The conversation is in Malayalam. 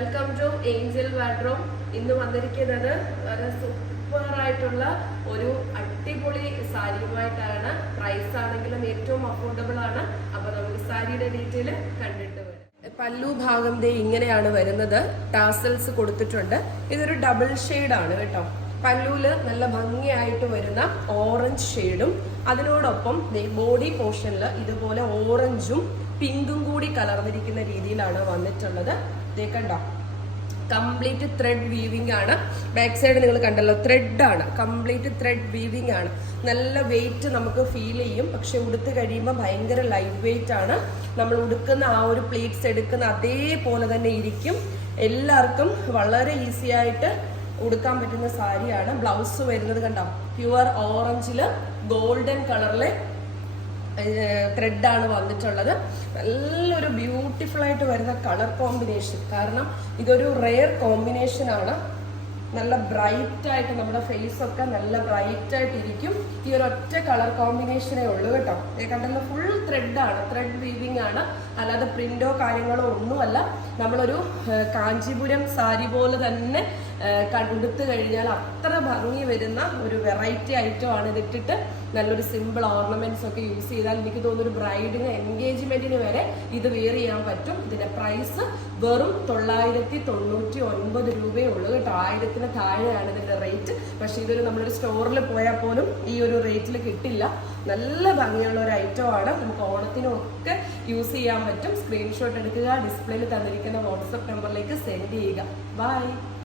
വെൽക്കം ടു ഏഞ്ചൽ വാഡ്രോം ഇന്ന് വന്നിരിക്കുന്നത് വളരെ സൂപ്പർ ആയിട്ടുള്ള ഒരു അടിപൊളി സാരിയുമായിട്ടാണ്. പ്രൈസ് ആണെങ്കിലും ഏറ്റവും അഫോർഡബിൾ ആണ്. അപ്പൊ നമുക്ക് സാരിയുടെ ഡീറ്റെയിൽ കണ്ടിട്ട് വരാം. പല്ലു ഭാഗം ദേ ഇങ്ങനെയാണ് വരുന്നത്. ടാസൽസ് കൊടുത്തിട്ടുണ്ട്. ഇതൊരു ഡബിൾ ആണ് കേട്ടോ. പല്ലൂൽ നല്ല ഭംഗിയായിട്ട് വരുന്ന ഓറഞ്ച് ഷെയ്ഡും അതിനോടൊപ്പം ബോഡി പോർഷനിൽ ഇതുപോലെ ഓറഞ്ചും പിങ്കും കൂടി കലർന്നിരിക്കുന്ന രീതിയിലാണ് വന്നിട്ടുള്ളത്. കണ്ടോ കംപ്ലീറ്റ് ത്രെഡ് വീവിംഗ് ആണ്. ബാക്ക് സൈഡ് നിങ്ങൾ കണ്ടല്ലോ ത്രെഡ് ആണ്. കംപ്ലീറ്റ് ത്രെഡ് വീവിംഗ് ആണ്. നല്ല വെയിറ്റ് നമുക്ക് ഫീൽ ചെയ്യും. പക്ഷെ ഉടുത്ത് കഴിയുമ്പോൾ ഭയങ്കര ലൈറ്റ് വെയിറ്റ് ആണ്. നമ്മൾ ഉടുക്കുന്ന ആ ഒരു പ്ലേറ്റ്സ് എടുക്കുന്ന അതേപോലെ തന്നെ ഇരിക്കും. എല്ലാവർക്കും വളരെ ഈസി ആയിട്ട് ഉടുക്കാൻ പറ്റുന്ന സാരിയാണ്. ബ്ലൗസ് വരുന്നത് കണ്ടോ? പ്യുവർ ഓറഞ്ചിൽ ഗോൾഡൻ കളറിലെ ത്രെഡാണ് വന്നിട്ടുള്ളത്. നല്ലൊരു ബ്യൂട്ടിഫുൾ ആയിട്ട് വരുന്ന കളർ കോമ്പിനേഷൻ കാരണം ഇതൊരു റെയർ കോമ്പിനേഷൻ ആണ്. നല്ല ബ്രൈറ്റ് ആയിട്ട് നമ്മുടെ ഫേസ് ഒക്കെ നല്ല ബ്രൈറ്റ് ആയിട്ട് ഇരിക്കും. ഈ ഒരു ഒറ്റ കളർ കോമ്പിനേഷനേ ഉള്ളൂ കേട്ടോ. ഇത് കണ്ടല്ലോ ഫുൾ ത്രെഡാണ് ത്രെഡ് വീവിംഗ് ആണ്. അല്ലാതെ പ്രിന്റോ കാര്യങ്ങളോ ഒന്നുമല്ല. നമ്മളൊരു കാഞ്ചീപുരം സാരി പോലെ തന്നെ ഏഹ്, ക- ഉടുത്ത് കഴിഞ്ഞാൽ അത്ര ഭംഗി വരുന്ന ഒരു വെറൈറ്റി ഐറ്റം ആണ് ഇതിട്ടിട്ട് നല്ലൊരു സിമ്പിൾ ഓർണമെന്റ്സ് ഒക്കെ യൂസ് ചെയ്താൽ എനിക്ക് തോന്നുന്നു ഒരു ബ്രൈഡിന് എൻഗേജ്മെന്റിന് വരെ ഇത് വെയർ ചെയ്യാൻ പറ്റും. ഇതിന്റെ പ്രൈസ് വെറും തൊള്ളായിരത്തി തൊണ്ണൂറ്റി ഒൻപത് രൂപയേ ഉള്ളൂ കേട്ടോ. ആയിരത്തിന് താഴെയാണ് ഇതിന്റെ റേറ്റ് പക്ഷെ ഇതൊരു നമ്മളൊരു സ്റ്റോറിൽ പോയാൽ പോലും ഈ ഒരു റേറ്റിൽ കിട്ടില്ല. നല്ല ഭംഗിയുള്ള ഒരു ഐറ്റം ആണ്. നമുക്ക് ഓണത്തിനും ഒക്കെ യൂസ് ചെയ്യാൻ പറ്റും. സ്ക്രീൻഷോട്ട് എടുക്കുക ഡിസ്പ്ലേയിൽ തന്നിരിക്കുന്ന വാട്സപ്പ് നമ്പറിലേക്ക് സെൻഡ് ചെയ്യുക. ബൈ